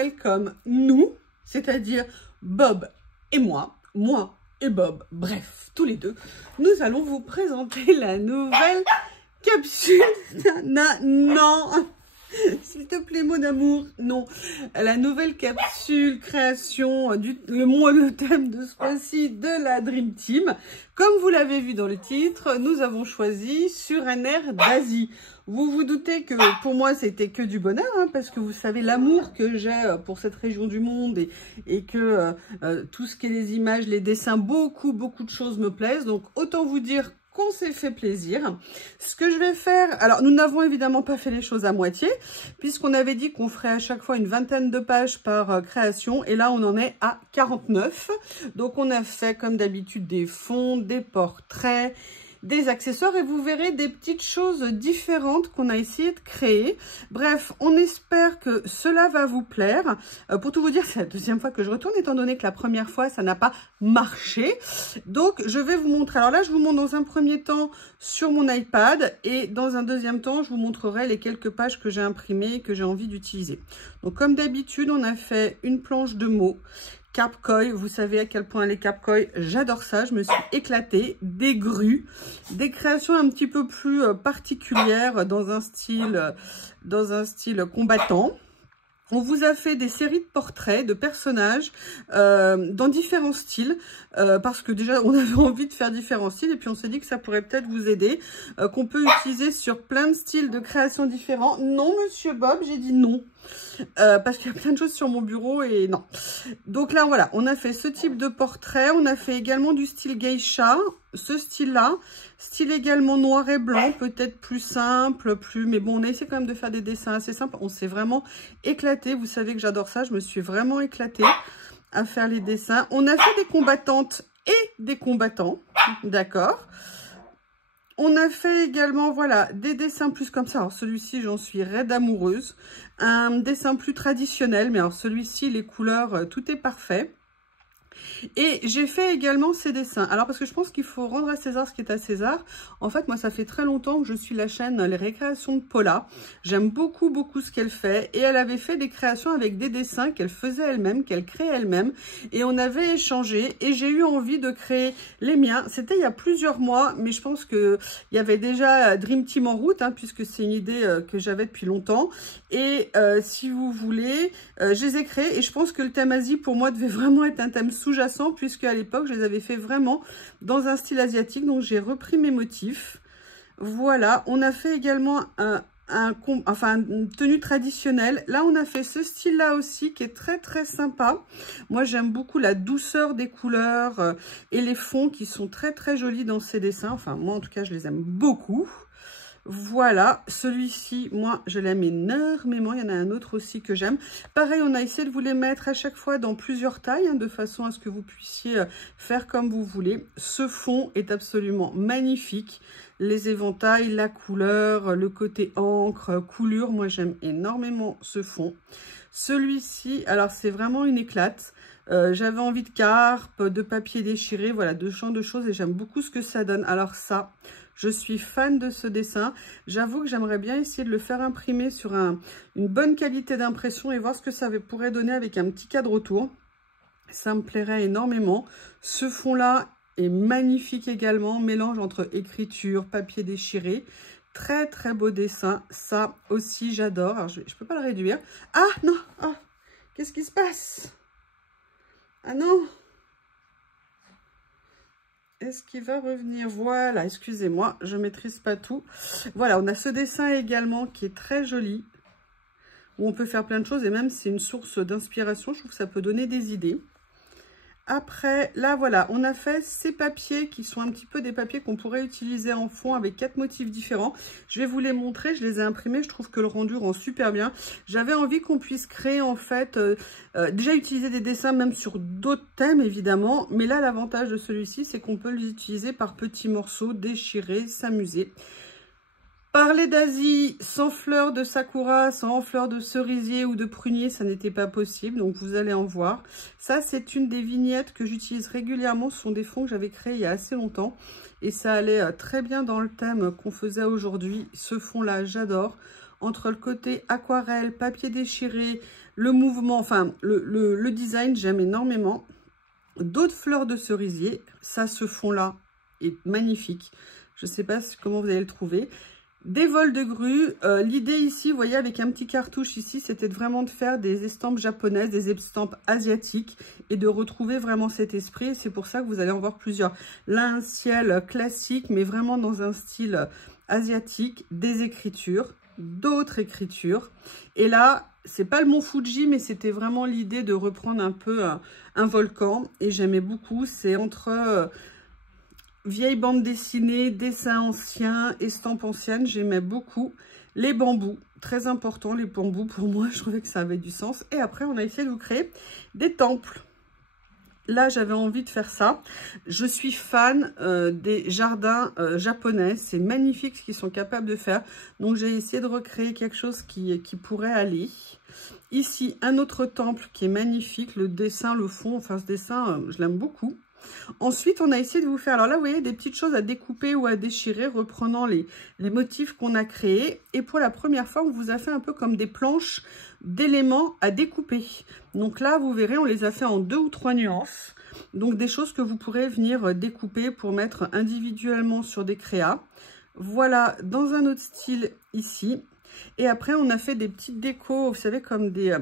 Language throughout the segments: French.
Noël comme nous, c'est-à-dire Bob et moi et Bob, bref, tous les deux, nous allons vous présenter la nouvelle capsule. Non, s'il te plaît, mon amour, non. La nouvelle capsule création, le thème de ce mois-ci de la Dream Team. Comme vous l'avez vu dans le titre, nous avons choisi sur un air d'Asie. Vous vous doutez que pour moi, c'était que du bonheur, hein, parce que vous savez l'amour que j'ai pour cette région du monde et que tout ce qui est les images, les dessins, beaucoup de choses me plaisent. Donc, autant vous dire qu'on s'est fait plaisir. Ce que je vais faire, alors nous n'avons évidemment pas fait les choses à moitié, puisqu'on avait dit qu'on ferait à chaque fois une vingtaine de pages par création, et là on en est à 49. Donc on a fait comme d'habitude des fonds, des portraits, des accessoires, et vous verrez des petites choses différentes qu'on a essayé de créer. Bref, on espère que cela va vous plaire. Pour tout vous dire, c'est la deuxième fois que je retourne, étant donné que la première fois, ça n'a pas marché. Donc, je vais vous montrer. Alors là, je vous montre dans un premier temps sur mon iPad, et dans un deuxième temps, je vous montrerai les quelques pages que j'ai imprimées et que j'ai envie d'utiliser. Donc, comme d'habitude, on a fait une planche de mots. Capcoy, vous savez à quel point les Capcoy, j'adore ça, je me suis éclatée, des grues, des créations un petit peu plus particulières dans un style combattant. On vous a fait des séries de portraits de personnages dans différents styles parce que déjà on avait envie de faire différents styles et puis on s'est dit que ça pourrait peut-être vous aider, qu'on peut utiliser sur plein de styles de création différents. Non, monsieur Bob, j'ai dit non. Parce qu'il y a plein de choses sur mon bureau et non. Donc là, voilà, on a fait ce type de portrait. On a fait également du style geisha, ce style-là. Style également noir et blanc, peut-être plus simple, mais bon, on a essayé quand même de faire des dessins assez simples. On s'est vraiment éclaté. Vous savez que j'adore ça. Je me suis vraiment éclatée à faire les dessins. On a fait des combattantes et des combattants, d'accord. On a fait également, voilà, des dessins plus comme ça. Alors, celui-ci, j'en suis raide amoureuse. Un dessin plus traditionnel, mais alors celui-ci, les couleurs, tout est parfait. Et j'ai fait également ces dessins. Alors, parce que je pense qu'il faut rendre à César ce qui est à César. En fait, moi, ça fait très longtemps que je suis la chaîne Les Récréations de Paula. J'aime beaucoup ce qu'elle fait. Et elle avait fait des créations avec des dessins qu'elle faisait elle-même, qu'elle créait elle-même. Et on avait échangé. Et j'ai eu envie de créer les miens. C'était il y a plusieurs mois, mais je pense qu'il y avait déjà Dream Team en route, hein, puisque c'est une idée que j'avais depuis longtemps. Et si vous voulez, je les ai créés. Et je pense que le thème Asie, pour moi, devait vraiment être un thème sous-jacent, puisque à l'époque, je les avais fait vraiment dans un style asiatique. Donc, j'ai repris mes motifs. Voilà, on a fait également une tenue traditionnelle. Là, on a fait ce style-là aussi, qui est très sympa. Moi, j'aime beaucoup la douceur des couleurs et les fonds qui sont très jolis dans ces dessins. Enfin, moi, en tout cas, je les aime beaucoup. Voilà, celui-ci, moi, je l'aime énormément. Il y en a un autre aussi que j'aime. Pareil, on a essayé de vous les mettre à chaque fois dans plusieurs tailles, hein, de façon à ce que vous puissiez faire comme vous voulez. Ce fond est absolument magnifique. Les éventails, la couleur, le côté encre, coulure, moi, j'aime énormément ce fond. Celui-ci, alors, c'est vraiment une éclate. J'avais envie de carpe, de papier déchiré, voilà, de champs de choses et j'aime beaucoup ce que ça donne. Alors ça, je suis fan de ce dessin. J'avoue que j'aimerais bien essayer de le faire imprimer sur une bonne qualité d'impression et voir ce que ça pourrait donner avec un petit cadre autour. Ça me plairait énormément. Ce fond-là est magnifique également, mélange entre écriture, papier déchiré. Très beau dessin. Ça aussi, j'adore. Alors, je peux pas le réduire. Ah non, ah, qu'est-ce qui se passe? Ah non! Est-ce qu'il va revenir? Voilà, excusez-moi, je ne maîtrise pas tout. Voilà, on a ce dessin également qui est très joli, où on peut faire plein de choses, et même c'est une source d'inspiration, je trouve que ça peut donner des idées. Après, là, voilà, on a fait ces papiers qui sont un petit peu des papiers qu'on pourrait utiliser en fond avec 4 motifs différents. Je vais vous les montrer, je les ai imprimés, je trouve que le rendu rend super bien. J'avais envie qu'on puisse créer, en fait, déjà utiliser des dessins même sur d'autres thèmes, évidemment. Mais là, l'avantage de celui-ci, c'est qu'on peut les utiliser par petits morceaux, déchirer, s'amuser. Parler d'Asie sans fleurs de sakura, sans fleurs de cerisier ou de prunier, ça n'était pas possible, donc vous allez en voir. Ça, c'est une des vignettes que j'utilise régulièrement. Ce sont des fonds que j'avais créés il y a assez longtemps et ça allait très bien dans le thème qu'on faisait aujourd'hui. Ce fond-là, j'adore. entre le côté aquarelle, papier déchiré, le mouvement, enfin le design, j'aime énormément. D'autres fleurs de cerisier, ça, ce fond-là est magnifique. Je ne sais pas comment vous allez le trouver. Des vols de grue. L'idée ici, vous voyez, avec un petit cartouche ici, c'était vraiment de faire des estampes japonaises, des estampes asiatiques et de retrouver vraiment cet esprit. C'est pour ça que vous allez en voir plusieurs. Là, un ciel classique, mais vraiment dans un style asiatique, des écritures, d'autres écritures. Et là, c'est pas le mont Fuji, mais c'était vraiment l'idée de reprendre un peu un volcan. Et j'aimais beaucoup. C'est entre... vieille bande dessinée, dessin ancien, estampes anciennes, j'aimais beaucoup. Les bambous, très important, les bambous pour moi, je trouvais que ça avait du sens. Et après, on a essayé de vous créer des temples. Là, j'avais envie de faire ça. Je suis fan des jardins japonais. C'est magnifique ce qu'ils sont capables de faire. Donc, j'ai essayé de recréer quelque chose qui pourrait aller. Ici, un autre temple qui est magnifique. Le dessin, le fond, enfin, ce dessin, je l'aime beaucoup. Ensuite, on a essayé de vous faire, alors là, vous voyez, des petites choses à découper ou à déchirer, reprenant les motifs qu'on a créés. Et pour la première fois, on vous a fait un peu comme des planches d'éléments à découper. Donc là, vous verrez, on les a fait en 2 ou 3 nuances. Donc, des choses que vous pourrez venir découper pour mettre individuellement sur des créas. Voilà, dans un autre style ici. Et après, on a fait des petites décos, vous savez, comme des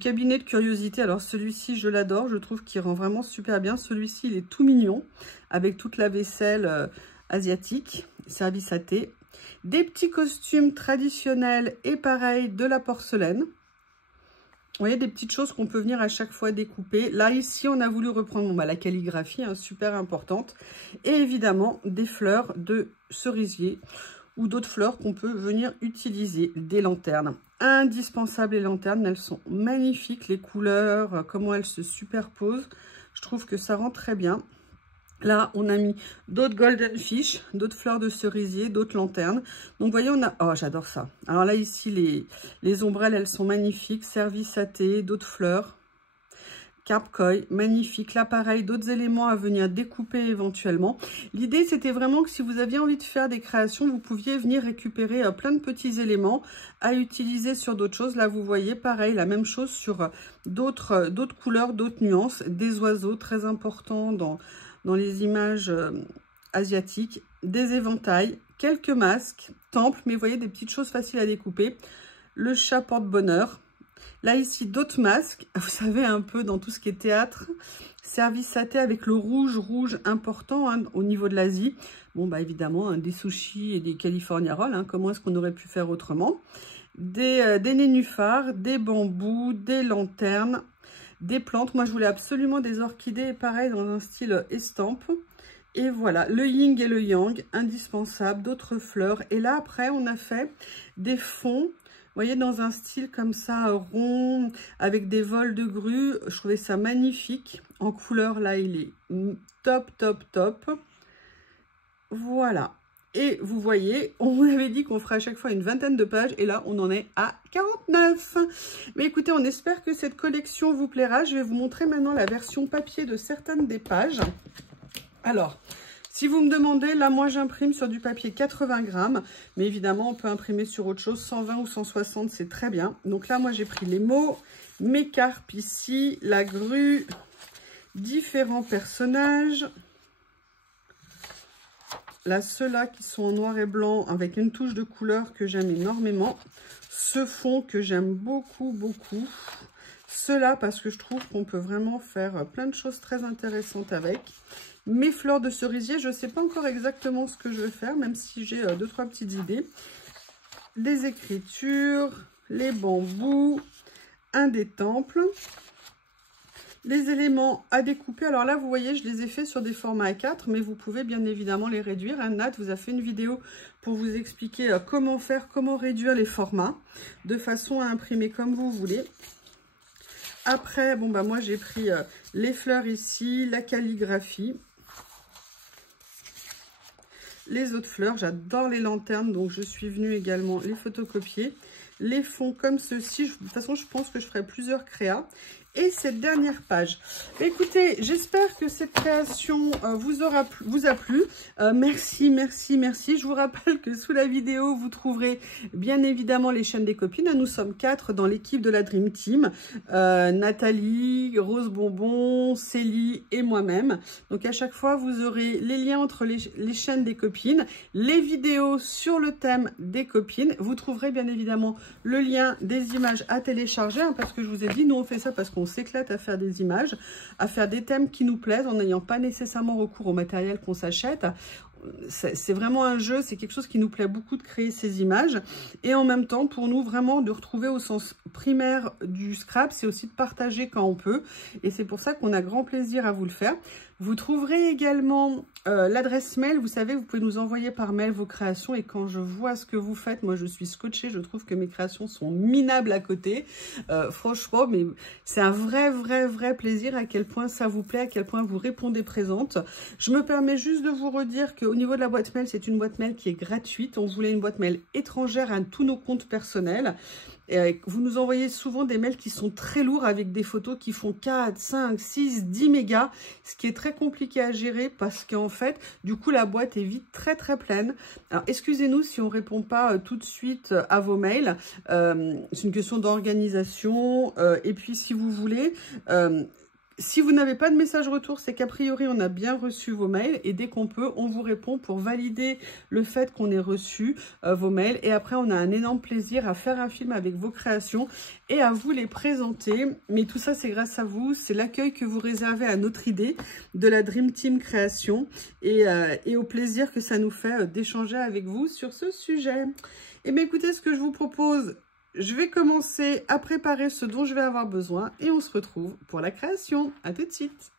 cabinets de curiosité. Alors, celui-ci, je l'adore. Je trouve qu'il rend vraiment super bien. Celui-ci, il est tout mignon, avec toute la vaisselle asiatique, service à thé. Des petits costumes traditionnels et pareil, de la porcelaine. Vous voyez, des petites choses qu'on peut venir à chaque fois découper. Là, ici, on a voulu reprendre la calligraphie, hein, super importante. Et évidemment, des fleurs de cerisier ou d'autres fleurs qu'on peut venir utiliser. Des lanternes. Indispensables, les lanternes, elles sont magnifiques. Les couleurs, comment elles se superposent. Je trouve que ça rend très bien. Là, on a mis d'autres golden fish, d'autres fleurs de cerisier, d'autres lanternes. Donc, vous voyez, on a... Oh, j'adore ça. Alors là, ici, les ombrelles, elles sont magnifiques. Service à thé, d'autres fleurs. Carpe koi, magnifique. Là, pareil, d'autres éléments à venir découper éventuellement. L'idée, c'était vraiment que si vous aviez envie de faire des créations, vous pouviez venir récupérer plein de petits éléments à utiliser sur d'autres choses. Là, vous voyez, pareil, la même chose sur d'autres couleurs, d'autres nuances. Des oiseaux, très importants dans les images asiatiques. Des éventails, quelques masques, temples, mais vous voyez, des petites choses faciles à découper. Le chat porte-bonheur. Là, ici, d'autres masques, vous savez, un peu dans tout ce qui est théâtre. Service à thé avec le rouge important hein, au niveau de l'Asie. Bon, bah évidemment, hein, des sushis et des California Rolls. Hein, comment est-ce qu'on aurait pu faire autrement? Des nénuphars, des bambous, des lanternes, des plantes. Moi, je voulais absolument des orchidées, pareil, dans un style estampe. Et voilà, le yin et le yang, indispensable, d'autres fleurs. Et là, après, on a fait des fonds. Vous voyez, dans un style comme ça, rond, avec des vols de grue. Je trouvais ça magnifique. En couleur, là, il est top, top, top. Voilà. Et vous voyez, on avait dit qu'on ferait à chaque fois une vingtaine de pages. Et là, on en est à 49. Mais écoutez, on espère que cette collection vous plaira. Je vais vous montrer maintenant la version papier de certaines des pages. Alors... si vous me demandez, là, moi, j'imprime sur du papier 80 grammes. Mais évidemment, on peut imprimer sur autre chose. 120 ou 160, c'est très bien. Donc là, moi, j'ai pris les mots, mes carpes ici, la grue, différents personnages. Là, ceux-là qui sont en noir et blanc avec une touche de couleur que j'aime énormément. Ce fond que j'aime beaucoup, beaucoup. Ceux-là, parce que je trouve qu'on peut vraiment faire plein de choses très intéressantes avec. Mes fleurs de cerisier, je ne sais pas encore exactement ce que je vais faire, même si j'ai 2-3 petites idées. Des écritures, les bambous, un des temples. Les éléments à découper, alors là, vous voyez, je les ai fait sur des formats A4, mais vous pouvez bien évidemment les réduire. Nat vous a fait une vidéo pour vous expliquer comment faire, comment réduire les formats, de façon à imprimer comme vous voulez. Après, bon, bah moi, j'ai pris les fleurs ici, la calligraphie. Les autres fleurs, j'adore les lanternes, donc je suis venue également les photocopier. Les fonds comme ceci, de toute façon, je pense que je ferai plusieurs créas. et cette dernière page. Écoutez, j'espère que cette création vous a plu. Merci. Je vous rappelle que sous la vidéo, vous trouverez bien évidemment les chaînes des copines. Nous sommes 4 dans l'équipe de la Dream Team. Nathalie, Rose Bonbon, Célie et moi-même. Donc à chaque fois, vous aurez les liens entre les chaînes des copines, les vidéos sur le thème des copines. Vous trouverez bien évidemment le lien des images à télécharger, hein, parce que je vous ai dit, nous on fait ça parce qu'on s'éclate à faire des images, à faire des thèmes qui nous plaisent en n'ayant pas nécessairement recours au matériel qu'on s'achète. C'est vraiment un jeu, c'est quelque chose qui nous plaît beaucoup de créer ces images. Et en même temps, pour nous, vraiment de retrouver au sens primaire du scrap, c'est aussi de partager quand on peut. Et c'est pour ça qu'on a grand plaisir à vous le faire. Vous trouverez également l'adresse mail. Vous savez, vous pouvez nous envoyer par mail vos créations. Et quand je vois ce que vous faites, moi, je suis scotchée. Je trouve que mes créations sont minables à côté. Franchement, mais c'est un vrai plaisir à quel point ça vous plaît, à quel point vous répondez présente. Je me permets juste de vous redire qu'au niveau de la boîte mail, c'est une boîte mail qui est gratuite. On voulait une boîte mail étrangère à tous nos comptes personnels. Vous nous envoyez souvent des mails qui sont très lourds avec des photos qui font 4, 5, 6, 10 mégas, ce qui est très compliqué à gérer parce qu'en fait, du coup, la boîte est vite très pleine. Alors, excusez-nous si on ne répond pas tout de suite à vos mails. C'est une question d'organisation. Et puis, si vous voulez... si vous n'avez pas de message retour, c'est qu'a priori, on a bien reçu vos mails et dès qu'on peut, on vous répond pour valider le fait qu'on ait reçu vos mails. Et après, on a un énorme plaisir à faire un film avec vos créations et à vous les présenter. Mais tout ça, c'est grâce à vous. C'est l'accueil que vous réservez à notre idée de la Dream Team Création et au plaisir que ça nous fait d'échanger avec vous sur ce sujet. Et bien, écoutez, ce que je vous propose... Je vais commencer à préparer ce dont je vais avoir besoin et on se retrouve pour la création. À tout de suite.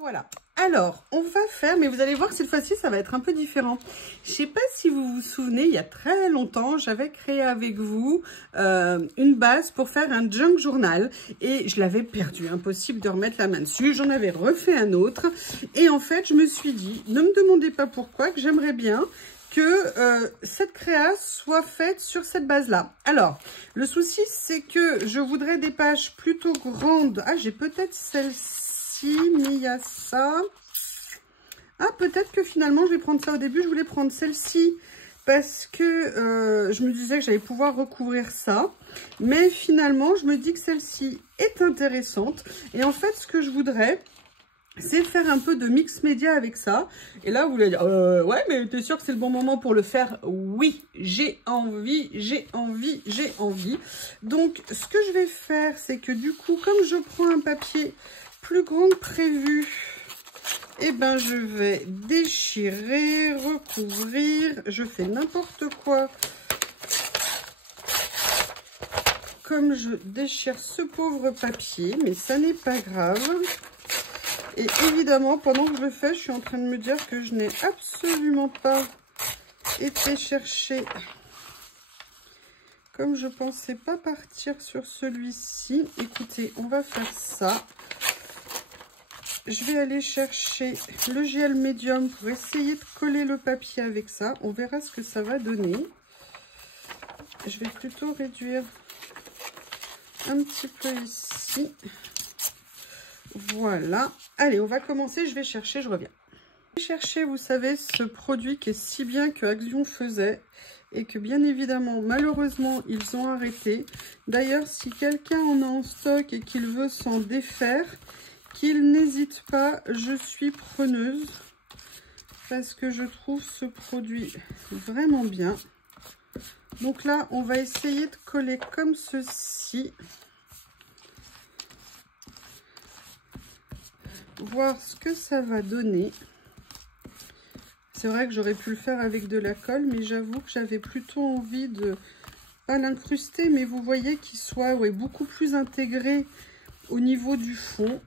Voilà. Alors, on va faire, mais vous allez voir que cette fois-ci, ça va être un peu différent. Je ne sais pas si vous vous souvenez, il y a très longtemps, j'avais créé avec vous une base pour faire un junk journal et je l'avais perdu. Impossible de remettre la main dessus. J'en avais refait un autre et en fait, je me suis dit, ne me demandez pas pourquoi, que j'aimerais bien que cette créa soit faite sur cette base-là. Alors, le souci, c'est que je voudrais des pages plutôt grandes. Ah, j'ai peut-être celle-ci, mais il y a ça. Ah, peut-être que finalement, je vais prendre ça au début. Je voulais prendre celle-ci parce que je me disais que j'allais pouvoir recouvrir ça. Mais finalement, je me dis que celle-ci est intéressante. Et en fait, ce que je voudrais... c'est faire un peu de mix média avec ça. Et là, vous allez dire, ouais, mais t'es sûr que c'est le bon moment pour le faire? Oui, j'ai envie. Donc, ce que je vais faire, c'est que du coup, comme je prends un papier plus grand que prévu, eh ben, je vais déchirer, recouvrir. Je fais n'importe quoi. Comme je déchire ce pauvre papier, mais ça n'est pas grave. Et évidemment, pendant que je le fais, je suis en train de me dire que je n'ai absolument pas été chercher, comme je pensais pas partir sur celui-ci. Écoutez, on va faire ça. Je vais aller chercher le gel médium pour essayer de coller le papier avec ça. On verra ce que ça va donner. Je vais plutôt réduire un petit peu ici. Voilà. Allez, on va commencer. Je vais chercher, je reviens. Je vais chercher, vous savez, ce produit qui est si bien que Action faisait et que bien évidemment, malheureusement, ils ont arrêté. D'ailleurs, si quelqu'un en a en stock et qu'il veut s'en défaire, qu'il n'hésite pas, je suis preneuse parce que je trouve ce produit vraiment bien. Donc là, on va essayer de coller comme ceci. Voir ce que ça va donner. C'est vrai que j'aurais pu le faire avec de la colle, mais j'avoue que j'avais plutôt envie de pas l'incruster, mais vous voyez qu'il soit beaucoup plus intégré au niveau du fond.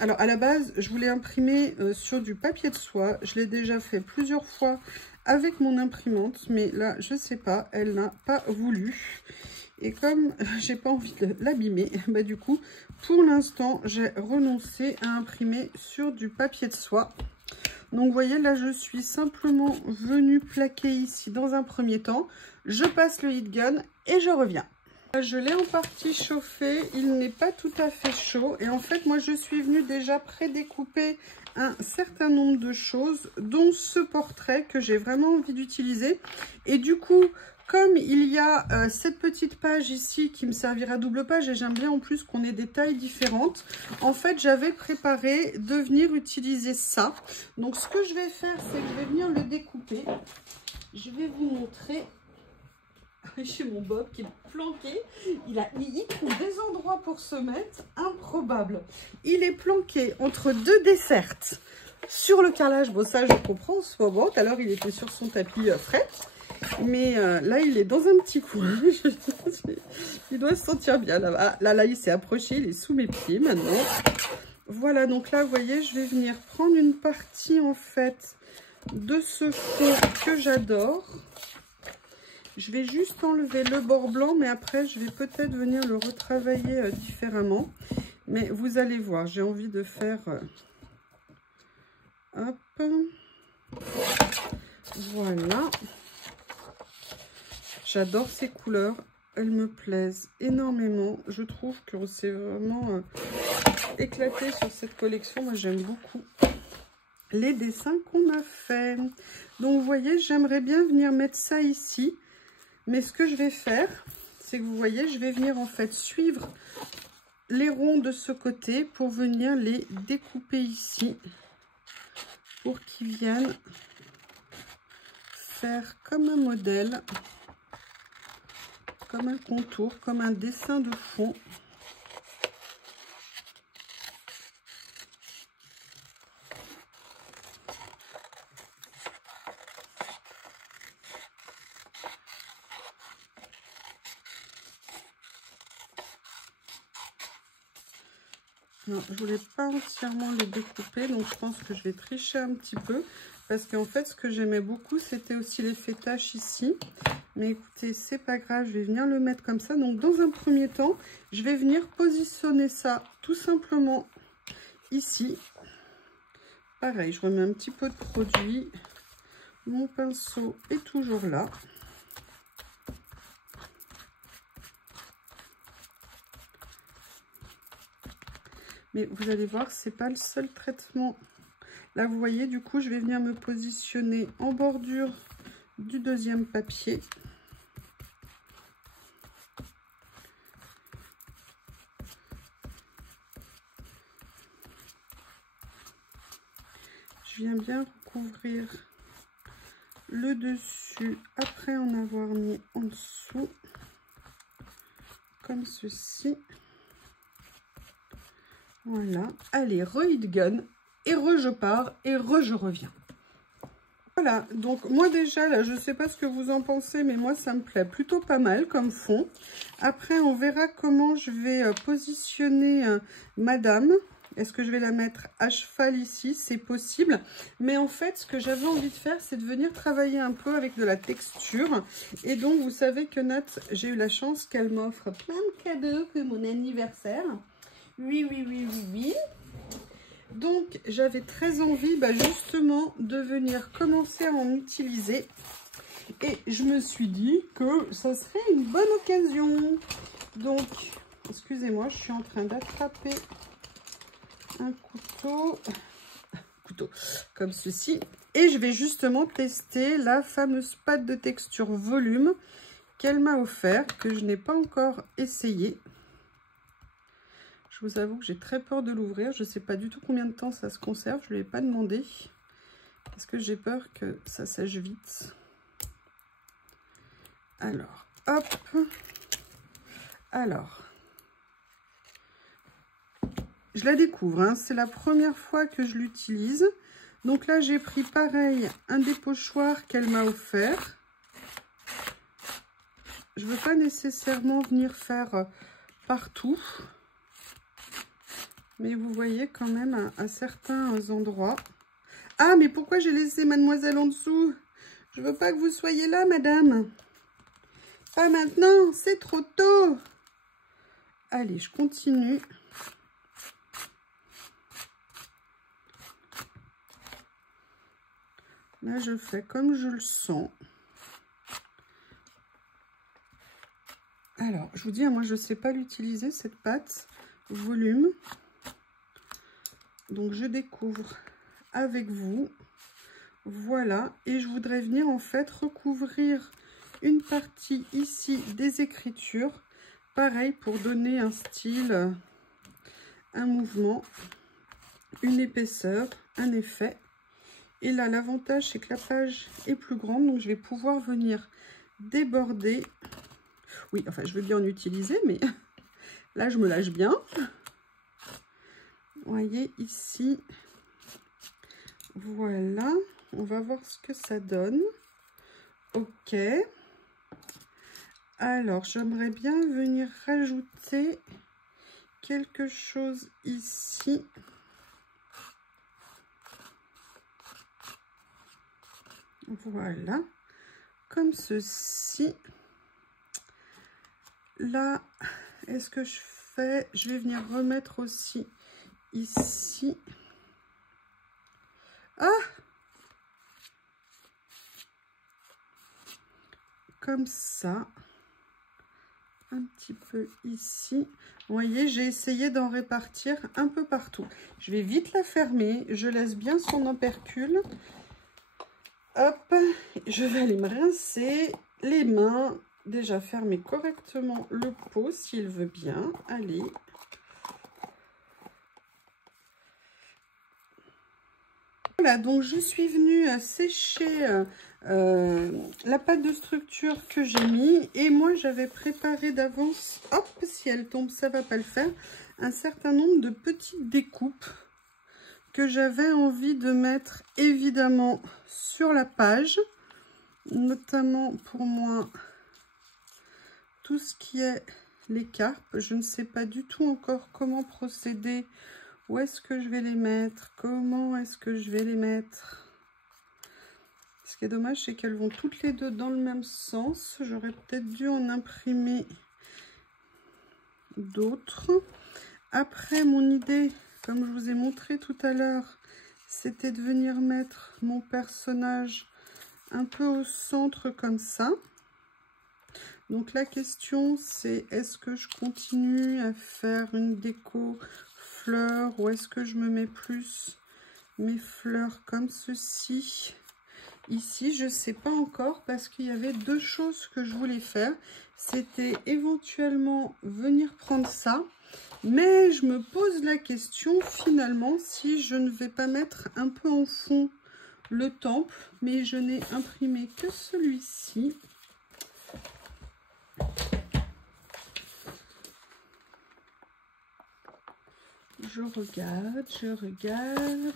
Alors à la base, je voulais imprimer sur du papier de soie. Je l'ai déjà fait plusieurs fois avec mon imprimante, mais là, je sais pas, elle n'a pas voulu. Et comme j'ai pas envie de l'abîmer, bah du coup, pour l'instant, j'ai renoncé à imprimer sur du papier de soie. Donc, vous voyez, là, je suis simplement venue plaquer ici dans un premier temps. Je passe le heat gun et je reviens. Je l'ai en partie chauffé, il n'est pas tout à fait chaud. Et en fait, moi, je suis venue déjà prédécouper un certain nombre de choses, dont ce portrait que j'ai vraiment envie d'utiliser. Et du coup, comme il y a cette petite page ici qui me servira double page, et j'aime bien en plus qu'on ait des tailles différentes, en fait, j'avais préparé de venir utiliser ça. Donc, ce que je vais faire, c'est que je vais venir le découper. Je vais vous montrer... Chez mon Bob qui est planqué, il trouve des endroits pour se mettre improbables. Il est planqué entre deux dessertes sur le carrelage. Bon, ça je comprends en ce moment. Tout à l'heure il était sur son tapis frais, mais là il est dans un petit coin. Il doit se sentir bien là-bas. Là il s'est approché, il est sous mes pieds maintenant. Voilà, donc là vous voyez, je vais venir prendre une partie en fait de ce fond que j'adore. Je vais juste enlever le bord blanc, mais après, je vais peut-être venir le retravailler différemment. Mais vous allez voir, j'ai envie de faire... hop. Voilà. J'adore ces couleurs. Elles me plaisent énormément. Je trouve que c'est vraiment éclaté sur cette collection. Moi, j'aime beaucoup les dessins qu'on a fait. Donc, vous voyez, j'aimerais bien venir mettre ça ici. Mais ce que je vais faire, c'est que vous voyez, je vais venir en fait suivre les ronds de ce côté pour venir les découper ici. Pour qu'ils viennent faire comme un modèle, comme un contour, comme un dessin de fond. Non, je voulais pas entièrement les découper, donc je pense que je vais tricher un petit peu. Parce qu'en fait, ce que j'aimais beaucoup, c'était aussi l'effet tache ici. Mais écoutez, c'est pas grave, je vais venir le mettre comme ça. Donc, dans un premier temps, je vais venir positionner ça tout simplement ici. Pareil, je remets un petit peu de produit. Mon pinceau est toujours là. Mais vous allez voir, c'est pas le seul traitement. Là, vous voyez, du coup, je vais venir me positionner en bordure du deuxième papier. Je viens bien recouvrir le dessus après en avoir mis en dessous, comme ceci. Voilà, allez, re-hit gun, et je pars, et je reviens. Voilà, donc moi déjà, là, je ne sais pas ce que vous en pensez, mais moi, ça me plaît plutôt pas mal comme fond. Après, on verra comment je vais positionner Madame. Est-ce que je vais la mettre à cheval ici? C'est possible. Mais en fait, ce que j'avais envie de faire, c'est de venir travailler un peu avec de la texture. Et donc, vous savez que Nat, j'ai eu la chance qu'elle m'offre plein de cadeaux pour mon anniversaire. Oui, oui, oui, oui, oui. Donc, j'avais très envie, justement, de venir commencer à en utiliser. Et je me suis dit que ça serait une bonne occasion. Donc, excusez-moi, je suis en train d'attraper un couteau comme ceci. Et je vais justement tester la fameuse pâte de texture volume qu'elle m'a offert, que je n'ai pas encore essayé. Je vous avoue que j'ai très peur de l'ouvrir. Je ne sais pas du tout combien de temps ça se conserve. Je ne lui ai pas demandé. Parce que j'ai peur que ça sèche vite. Alors, hop. Alors, je la découvre. Hein. C'est la première fois que je l'utilise. Donc là, j'ai pris pareil un des pochoirs qu'elle m'a offert. Je ne veux pas nécessairement venir faire partout. Mais vous voyez quand même à certains endroits. Ah, mais pourquoi j'ai laissé mademoiselle en dessous? Je veux pas que vous soyez là, madame. Pas maintenant, c'est trop tôt. Allez, je continue. Là, je fais comme je le sens. Alors, je vous dis, moi, je ne sais pas l'utiliser, cette pâte volume. Donc, je découvre avec vous. Voilà. Et je voudrais venir, en fait, recouvrir une partie ici des écritures. Pareil, pour donner un style, un mouvement, une épaisseur, un effet. Et là, l'avantage, c'est que la page est plus grande. Donc, je vais pouvoir venir déborder. Oui, enfin, je veux bien en utiliser, mais là, je me lâche bien. Vous voyez ici. Voilà. On va voir ce que ça donne. Ok. Alors, j'aimerais bien venir rajouter quelque chose ici. Voilà. Comme ceci. Là, est-ce que je fais... Je vais venir remettre aussi ici. Ah! Comme ça. Un petit peu ici. Vous voyez, j'ai essayé d'en répartir un peu partout. Je vais vite la fermer. Je laisse bien son opercule. Hop. Je vais aller me rincer les mains. Déjà fermer correctement le pot s'il veut bien. Allez. Voilà, donc je suis venue sécher la pâte de structure que j'ai mis. Et moi, j'avais préparé d'avance, hop, si elle tombe, ça va pas le faire, un certain nombre de petites découpes que j'avais envie de mettre évidemment sur la page. Notamment pour moi, tout ce qui est les carpes. Je ne sais pas du tout encore comment procéder. Où est-ce que je vais les mettre? Comment est-ce que je vais les mettre? Ce qui est dommage, c'est qu'elles vont toutes les deux dans le même sens. J'aurais peut-être dû en imprimer d'autres. Après, mon idée, comme je vous ai montré tout à l'heure, c'était de venir mettre mon personnage un peu au centre comme ça. Donc la question, c'est est-ce que je continue à faire une déco fleurs ou est-ce que je me mets plus mes fleurs comme ceci? Ici, je ne sais pas encore parce qu'il y avait deux choses que je voulais faire. C'était éventuellement venir prendre ça. Mais je me pose la question finalement si je ne vais pas mettre un peu en fond le temple. Mais je n'ai imprimé que celui-ci. Je regarde.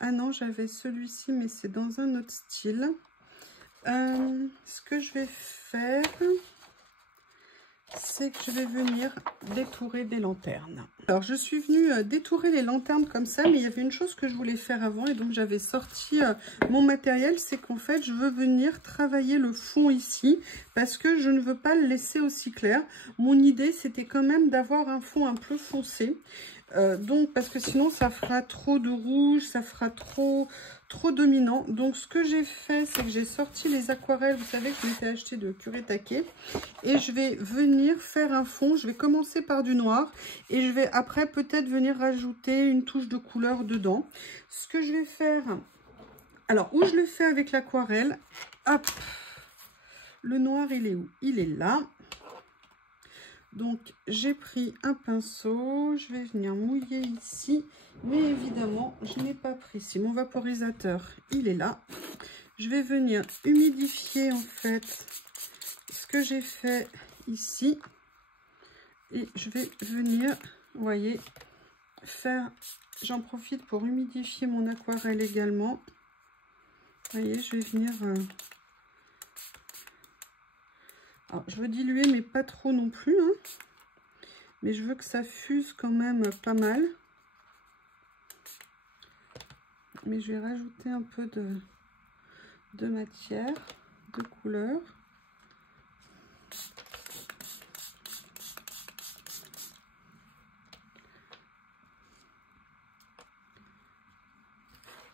Ah non, j'avais celui-ci, mais c'est dans un autre style. Ce que je vais faire, c'est que je vais venir détourer des lanternes. Alors, je suis venue détourer les lanternes comme ça, mais il y avait une chose que je voulais faire avant, et donc j'avais sorti mon matériel, c'est qu'en fait, je veux venir travailler le fond ici, parce que je ne veux pas le laisser aussi clair. Mon idée, c'était quand même d'avoir un fond un peu foncé. Donc, parce que sinon, ça fera trop de rouge, ça fera trop dominant. Donc, ce que j'ai fait, c'est que j'ai sorti les aquarelles. Vous savez que je m'étais acheté de Curé-Taquet. Et je vais venir faire un fond. Je vais commencer par du noir. Et je vais après peut-être venir rajouter une touche de couleur dedans. Ce que je vais faire... Alors, où je le fais avec l'aquarelle. Hop. Le noir, il est où? Il est là. Donc, j'ai pris un pinceau, je vais venir mouiller ici, mais évidemment, je n'ai pas pris ici. Mon vaporisateur, il est là. Je vais venir humidifier, en fait, ce que j'ai fait ici. Et je vais venir, vous voyez, faire... J'en profite pour humidifier mon aquarelle également. Vous voyez, je vais venir... Alors, je veux diluer, mais pas trop non plus, hein. Mais je veux que ça fuse quand même pas mal. Mais je vais rajouter un peu de matière, de couleur.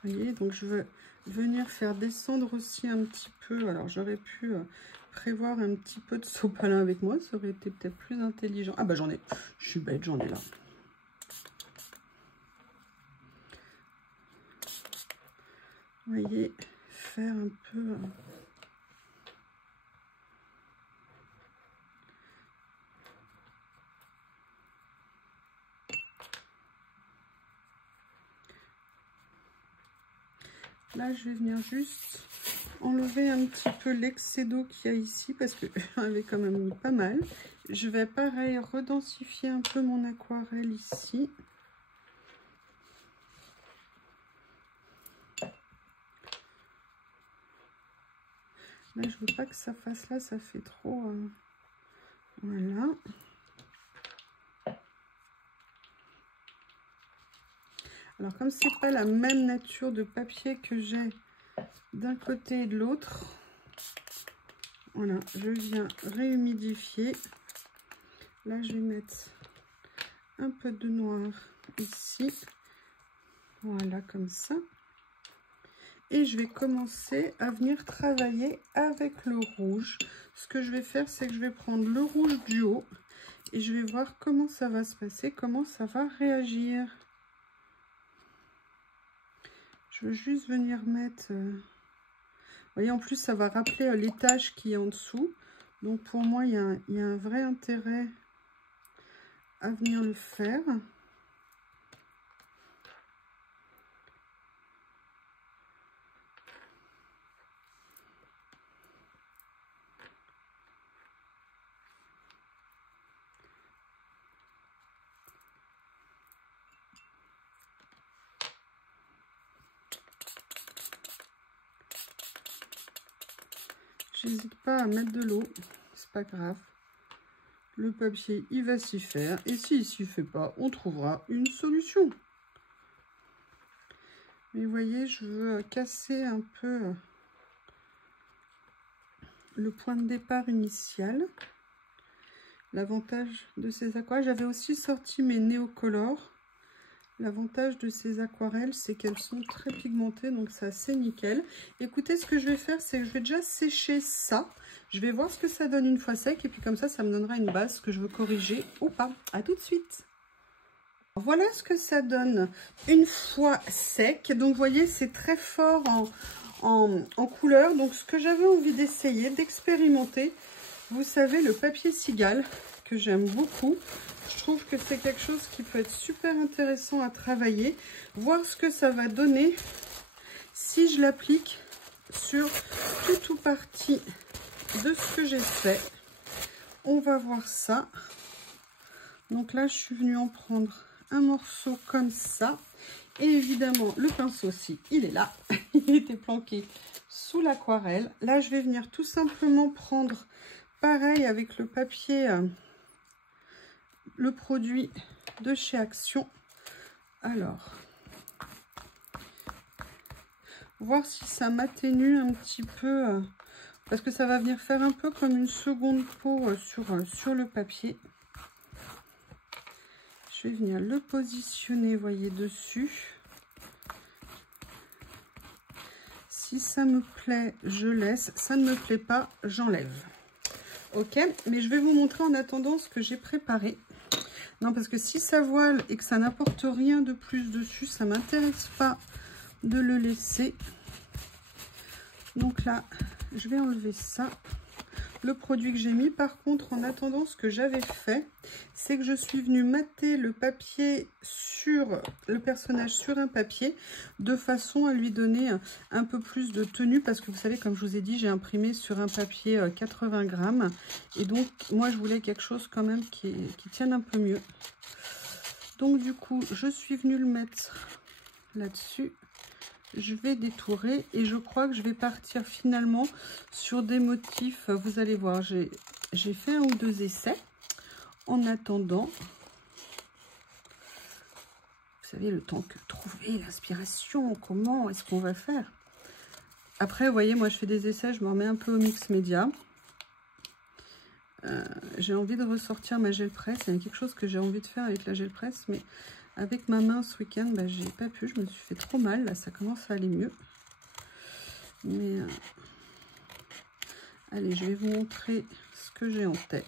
Vous voyez, donc je veux venir faire descendre aussi un petit peu. Alors, j'aurais pu prévoir un petit peu de sopalin avec moi, ça aurait été peut-être plus intelligent. Ah bah j'en ai, je suis bête, j'en ai là. Vous voyez, faire un peu... Là, je vais venir juste enlever un petit peu l'excès d'eau qu'il y a ici parce que j'en avais quand même mis pas mal. Je vais pareil redensifier un peu mon aquarelle ici. Là, je veux pas que ça fasse là, ça fait trop... Voilà. Alors, comme c'est pas la même nature de papier que j'ai d'un côté et de l'autre, voilà, je viens réhumidifier. Là, je vais mettre un peu de noir ici. Voilà, comme ça. Et je vais commencer à venir travailler avec le rouge. Ce que je vais faire, c'est que je vais prendre le rouge du haut et je vais voir comment ça va se passer, comment ça va réagir. Je veux juste venir mettre... Vous voyez, en plus, ça va rappeler les taches qui est en dessous. Donc, pour moi, il y a un vrai intérêt à venir le faire. J'hésite pas à mettre de l'eau, c'est pas grave. Le papier, il va s'y faire. Et s'il s'y fait pas, on trouvera une solution. Mais vous voyez, je veux casser un peu le point de départ initial. L'avantage de ces aquarelles, j'avais aussi sorti mes néocolores. L'avantage de ces aquarelles, c'est qu'elles sont très pigmentées, donc c'est assez nickel. Écoutez, ce que je vais faire, c'est que je vais déjà sécher ça. Je vais voir ce que ça donne une fois sec, et puis comme ça me donnera une base que je veux corriger ou pas. À tout de suite. Voilà ce que ça donne une fois sec. Donc, vous voyez, c'est très fort en couleur. Donc, ce que j'avais envie d'essayer, d'expérimenter, vous savez, le papier cigale, que j'aime beaucoup. Je trouve que c'est quelque chose qui peut être super intéressant à travailler. Voir ce que ça va donner si je l'applique sur tout ou partie de ce que j'ai fait. On va voir ça. Donc là, je suis venue en prendre un morceau comme ça. Et évidemment, le pinceau aussi, il est là. Il était planqué sous l'aquarelle. Là, je vais venir tout simplement prendre, pareil avec le papier... le produit de chez Action. Alors, voir si ça m'atténue un petit peu, parce que ça va venir faire un peu comme une seconde peau sur le papier. Je vais venir le positionner, voyez, dessus. Si ça me plaît, je laisse. Ça ne me plaît pas, j'enlève. Ok, mais je vais vous montrer en attendant ce que j'ai préparé. Non, parce que si ça voile et que ça n'apporte rien de plus dessus, ça ne m'intéresse pas de le laisser. Donc là, je vais enlever ça. Le produit que j'ai mis, par contre, en attendant, ce que j'avais fait, c'est que je suis venue mater le papier sur le personnage sur un papier, de façon à lui donner un peu plus de tenue, parce que vous savez, comme je vous ai dit, j'ai imprimé sur un papier 80 grammes, et donc moi je voulais quelque chose quand même qui tienne un peu mieux. Donc du coup, je suis venue le mettre là-dessus. Je vais détourer et je crois que je vais partir finalement sur des motifs. Vous allez voir, j'ai fait 1 ou 2 essais. En attendant, vous savez, le temps que trouver l'inspiration, comment est-ce qu'on va faire. Après, vous voyez, moi je fais des essais, je me remets un peu au mix média. J'ai envie de ressortir ma gel presse. Il y a quelque chose que j'ai envie de faire avec la gel presse, mais avec ma main ce week-end, bah, j'ai pas pu. Je me suis fait trop mal. Là, ça commence à aller mieux. Mais Allez, je vais vous montrer ce que j'ai en tête.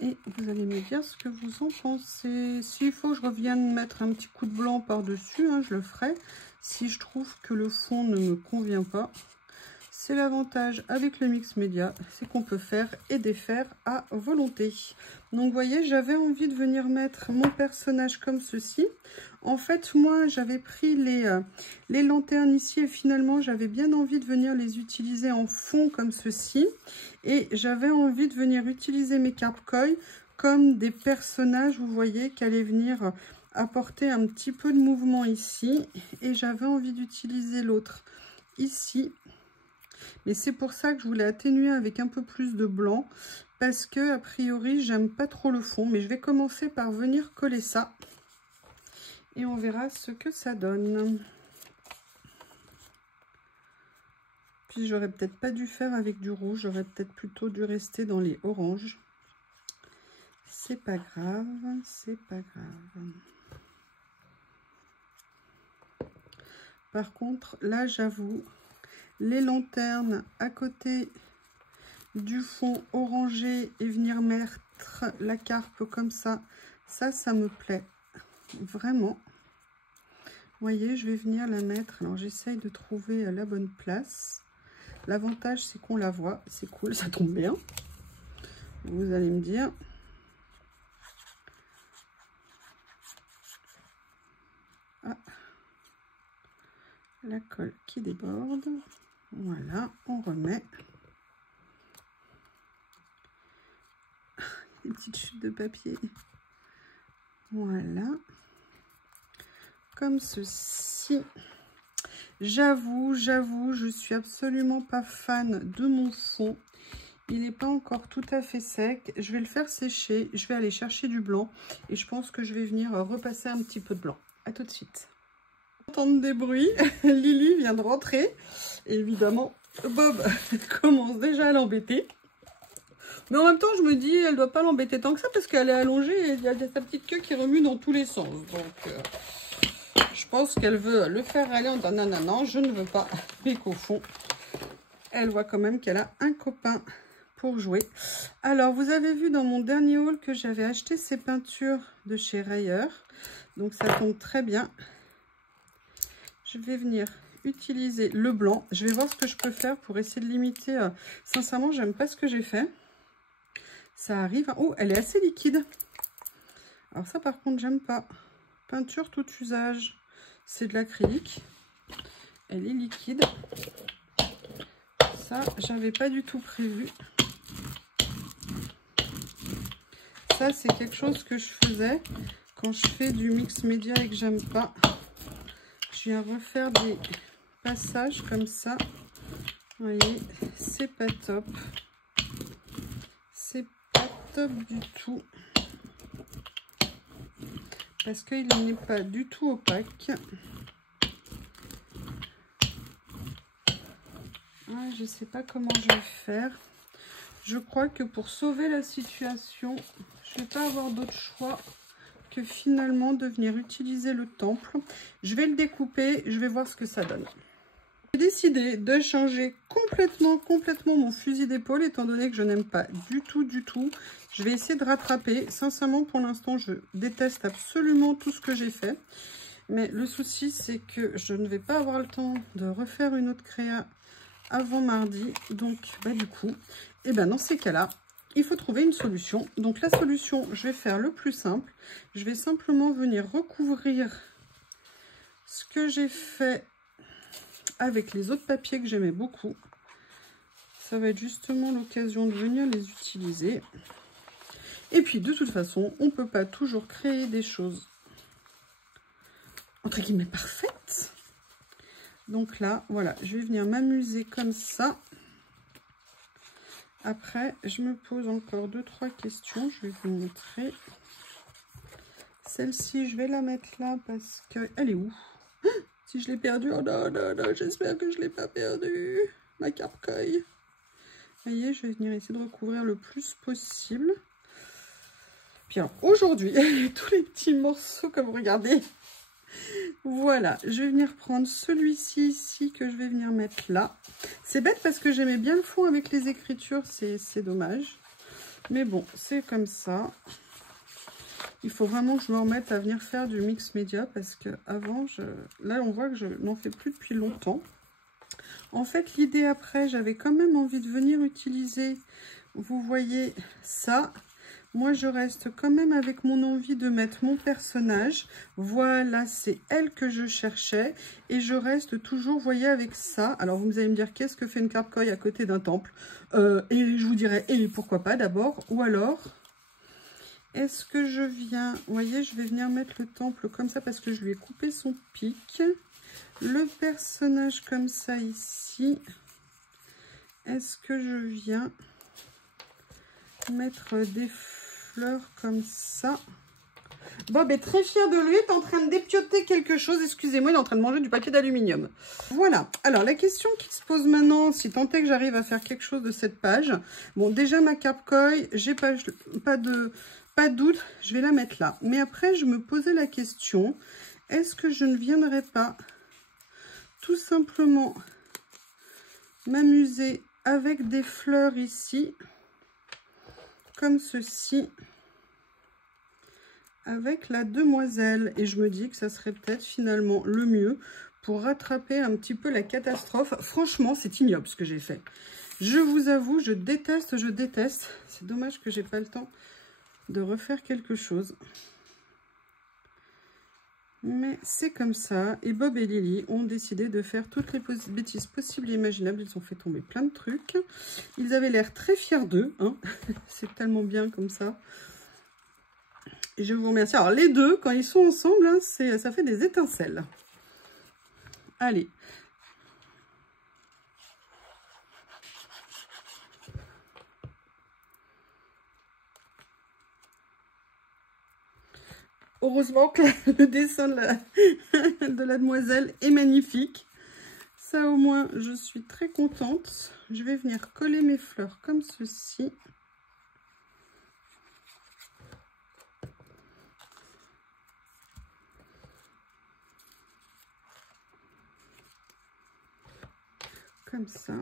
Et vous allez me dire ce que vous en pensez. S'il faut que je revienne mettre un petit coup de blanc par-dessus, hein, je le ferai. Si je trouve que le fond ne me convient pas. C'est l'avantage avec le mix média, c'est qu'on peut faire et défaire à volonté. Donc vous voyez, j'avais envie de venir mettre mon personnage comme ceci. En fait, moi, j'avais pris les lanternes ici et finalement, j'avais bien envie de venir les utiliser en fond comme ceci. Et j'avais envie de venir utiliser mes carpe-coil comme des personnages, vous voyez, qui allaient venir apporter un petit peu de mouvement ici. Et j'avais envie d'utiliser l'autre ici. Mais c'est pour ça que je voulais atténuer avec un peu plus de blanc. Parce que, a priori, j'aime pas trop le fond. Mais je vais commencer par venir coller ça. Et on verra ce que ça donne. Puis j'aurais peut-être pas dû faire avec du rouge. J'aurais peut-être plutôt dû rester dans les oranges. C'est pas grave, c'est pas grave. Par contre, là, j'avoue, les lanternes à côté du fond orangé et venir mettre la carpe comme ça, ça me plaît vraiment. Vous voyez, je vais venir la mettre. Alors, j'essaye de trouver la bonne place. L'avantage, c'est qu'on la voit. C'est cool, ça tombe bien. Vous allez me dire. Ah. La colle qui déborde. Voilà, on remet. Des petites chutes de papier. Voilà. Comme ceci. J'avoue, je suis absolument pas fan de mon fond. Il n'est pas encore tout à fait sec. Je vais le faire sécher. Je vais aller chercher du blanc. Et je pense que je vais venir repasser un petit peu de blanc. À tout de suite. Entendre des bruits. Lily vient de rentrer. Et évidemment, Bob commence déjà à l'embêter. Mais en même temps, je me dis, elle ne doit pas l'embêter tant que ça parce qu'elle est allongée et il y a sa petite queue qui remue dans tous les sens. Donc, je pense qu'elle veut le faire aller en disant non, non, non, je ne veux pas. Mais qu'au fond, elle voit quand même qu'elle a un copain pour jouer. Alors, vous avez vu dans mon dernier haul que j'avais acheté ces peintures de chez Rayer. Donc, ça tombe très bien. Je vais venir utiliser le blanc. Je vais voir ce que je peux faire pour essayer de limiter. Sincèrement, j'aime pas ce que j'ai fait. Ça arrive. Oh, elle est assez liquide. Alors ça, par contre, j'aime pas. Peinture tout usage. C'est de l'acrylique. Elle est liquide. Ça, j'avais pas du tout prévu. Ça, c'est quelque chose que je faisais quand je fais du mix média et que j'aime pas. Je viens refaire des passages comme ça. Vous voyez, c'est pas top. C'est pas top du tout. Parce qu'il n'est pas du tout opaque. Ah, je ne sais pas comment je vais faire. Je crois que pour sauver la situation, je ne vais pas avoir d'autre choix que finalement de venir utiliser le temple. Je vais le découper, je vais voir ce que ça donne. J'ai décidé de changer complètement mon fusil d'épaule, étant donné que je n'aime pas du tout. Je vais essayer de rattraper. Sincèrement, pour l'instant, je déteste absolument tout ce que j'ai fait. Mais le souci, c'est que je ne vais pas avoir le temps de refaire une autre créa avant mardi. Donc, du coup, dans ces cas-là, il faut trouver une solution. Donc, la solution, je vais faire le plus simple. Je vais simplement venir recouvrir ce que j'ai fait avec les autres papiers que j'aimais beaucoup. Ça va être justement l'occasion de venir les utiliser. Et puis, de toute façon, on ne peut pas toujours créer des choses entre guillemets parfaites. Donc là, voilà, je vais venir m'amuser comme ça. Après, je me pose encore 2-3 questions. Je vais vous montrer. Celle-ci, je vais la mettre là parce que... Elle est où? Si je l'ai perdue, oh non, non, non, j'espère que je ne l'ai pas perdue. Ma carpe-coil. Vous voyez, je vais venir essayer de recouvrir le plus possible. Puis alors, aujourd'hui, tous les petits morceaux, comme regardez, Voilà, je vais venir prendre celui-ci ici que je vais venir mettre là. C'est bête parce que j'aimais bien le fond avec les écritures, c'est dommage. Mais bon, c'est comme ça. Il faut vraiment que je me remette à venir faire du mix média parce que avant, là on voit que je n'en fais plus depuis longtemps. En fait, l'idée après, j'avais quand même envie de venir utiliser, vous voyez ça. Moi, je reste quand même avec mon envie de mettre mon personnage. Voilà, c'est elle que je cherchais. Et je reste toujours, vous voyez, avec ça. Alors, vous allez me dire, qu'est-ce que fait une carpe koi à côté d'un temple? Et je vous dirais, et pourquoi pas d'abord? Ou alors, est-ce que je viens... Vous voyez, je vais venir mettre le temple comme ça parce que je lui ai coupé son pic. Le personnage comme ça ici. Est-ce que je viens mettre des fleurs comme ça? Bob est très fier de lui, est en train de dépioter quelque chose. Excusez-moi, il est en train de manger du papier d'aluminium. Voilà. Alors, la question qui se pose maintenant, si tant est que j'arrive à faire quelque chose de cette page. Bon, déjà, ma carpe koi, j'ai pas de doute, je vais la mettre là. Mais après, je me posais la question, est-ce que je ne viendrais pas tout simplement m'amuser avec des fleurs ici, comme ceci, avec la demoiselle. Et je me dis que ça serait peut-être finalement le mieux pour rattraper un petit peu la catastrophe. Franchement, c'est ignoble ce que j'ai fait. Je vous avoue, je déteste, je déteste. C'est dommage que j'ai pas le temps de refaire quelque chose. Mais c'est comme ça. Et Bob et Lily ont décidé de faire toutes les bêtises possibles et imaginables. Ils ont fait tomber plein de trucs. Ils avaient l'air très fiers d'eux. Hein. C'est tellement bien comme ça. Et je vous remercie. Alors les deux, quand ils sont ensemble, hein, ça fait des étincelles. Allez. Heureusement que le dessin de la demoiselle est magnifique. Ça au moins, je suis très contente. Je vais venir coller mes fleurs comme ceci. Comme ça.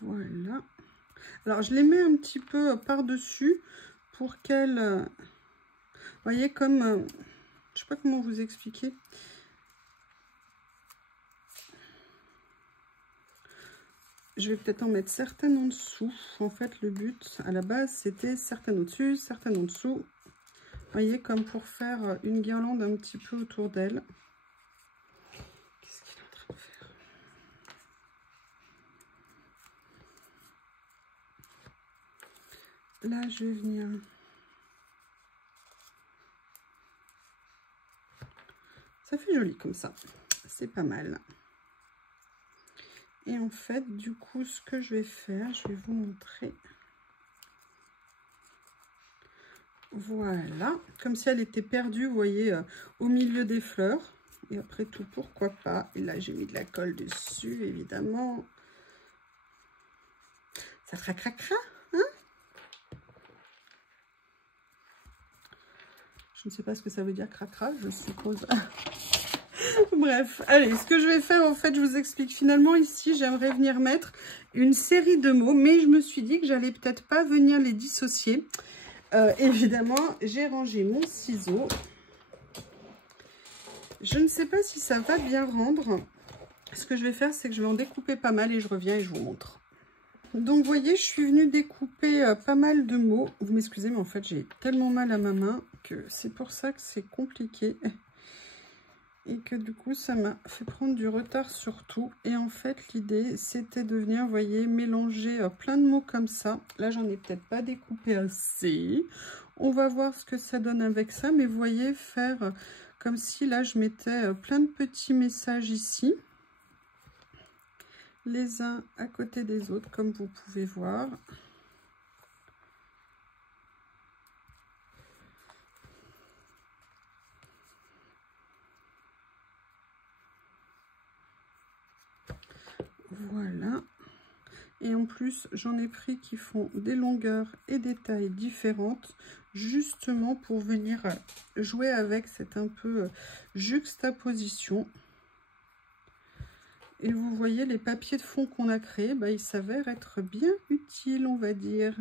Voilà. Alors, je les mets un petit peu par-dessus pour qu'elles... Vous voyez, comme... je sais pas comment vous expliquer. Je vais peut-être en mettre certaines en dessous. En fait, le but, à la base, c'était certaines au-dessus, certaines en dessous. Vous voyez, comme pour faire une guirlande un petit peu autour d'elle. Qu'est-ce qu'il est en train de faire? Là, je vais venir... Ça fait joli comme ça. C'est pas mal. Et en fait, du coup, ce que je vais faire, je vais vous montrer. Voilà. Comme si elle était perdue, vous voyez, au milieu des fleurs. Et après tout, pourquoi pas. Et là, j'ai mis de la colle dessus, évidemment. Ça fera cracra, hein? Je ne sais pas ce que ça veut dire cracra, je suppose. Bref, allez, ce que je vais faire, en fait, je vous explique. Finalement, ici, j'aimerais venir mettre une série de mots, mais je me suis dit que j'allais peut-être pas venir les dissocier. Évidemment, j'ai rangé mon ciseau. Je ne sais pas si ça va bien rendre. Ce que je vais faire, c'est que je vais en découper pas mal et je reviens et je vous montre. Donc, vous voyez, je suis venue découper pas mal de mots. Vous m'excusez, mais en fait, j'ai tellement mal à ma main que c'est pour ça que c'est compliqué. Et que du coup, ça m'a fait prendre du retard sur tout. Et en fait, l'idée, c'était de venir, vous voyez, mélanger plein de mots comme ça. Là, j'en ai peut-être pas découpé assez. On va voir ce que ça donne avec ça. Mais vous voyez, faire comme si, là, je mettais plein de petits messages ici. Les uns à côté des autres, comme vous pouvez voir. Voilà. Et en plus, j'en ai pris qui font des longueurs et des tailles différentes, justement pour venir jouer avec cette un peu juxtaposition. Et vous voyez, les papiers de fond qu'on a créés, bah, ils s'avèrent être bien utiles, on va dire.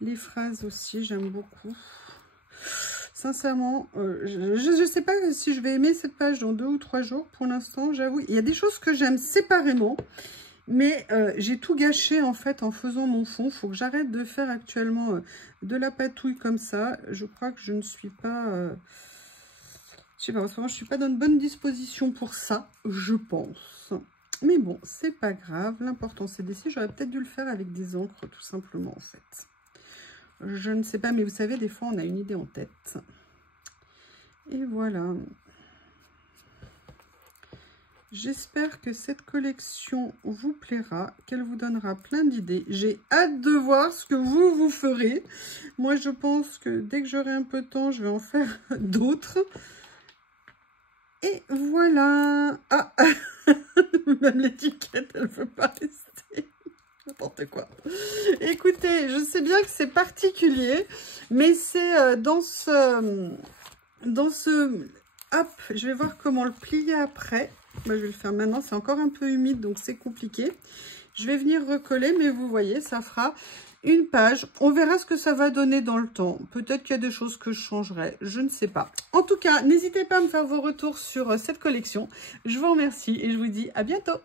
Les phrases aussi, j'aime beaucoup. Sincèrement, je ne sais pas si je vais aimer cette page dans 2 ou 3 jours. Pour l'instant, j'avoue, il y a des choses que j'aime séparément. Mais j'ai tout gâché en fait en faisant mon fond. Il faut que j'arrête de faire actuellement de la patouille comme ça. Je crois que je ne suis pas... je sais pas, en ce moment, je ne suis pas dans une bonne disposition pour ça, je pense. Mais bon, c'est pas grave. L'important, c'est d'essayer. J'aurais peut-être dû le faire avec des encres, tout simplement, en fait. Je ne sais pas, mais vous savez, des fois, on a une idée en tête. Et voilà. J'espère que cette collection vous plaira, qu'elle vous donnera plein d'idées. J'ai hâte de voir ce que vous ferez. Moi, je pense que dès que j'aurai un peu de temps, je vais en faire d'autres. Et voilà. Ah, même l'étiquette, elle ne veut pas rester. N'importe quoi. Écoutez, je sais bien que c'est particulier, mais c'est dans ce... Hop, je vais voir comment le plier après. Moi, je vais le faire maintenant. C'est encore un peu humide, donc c'est compliqué. Je vais venir recoller, mais vous voyez, ça fera une page. On verra ce que ça va donner dans le temps. Peut-être qu'il y a des choses que je changerai. Je ne sais pas. En tout cas, n'hésitez pas à me faire vos retours sur cette collection. Je vous remercie et je vous dis à bientôt.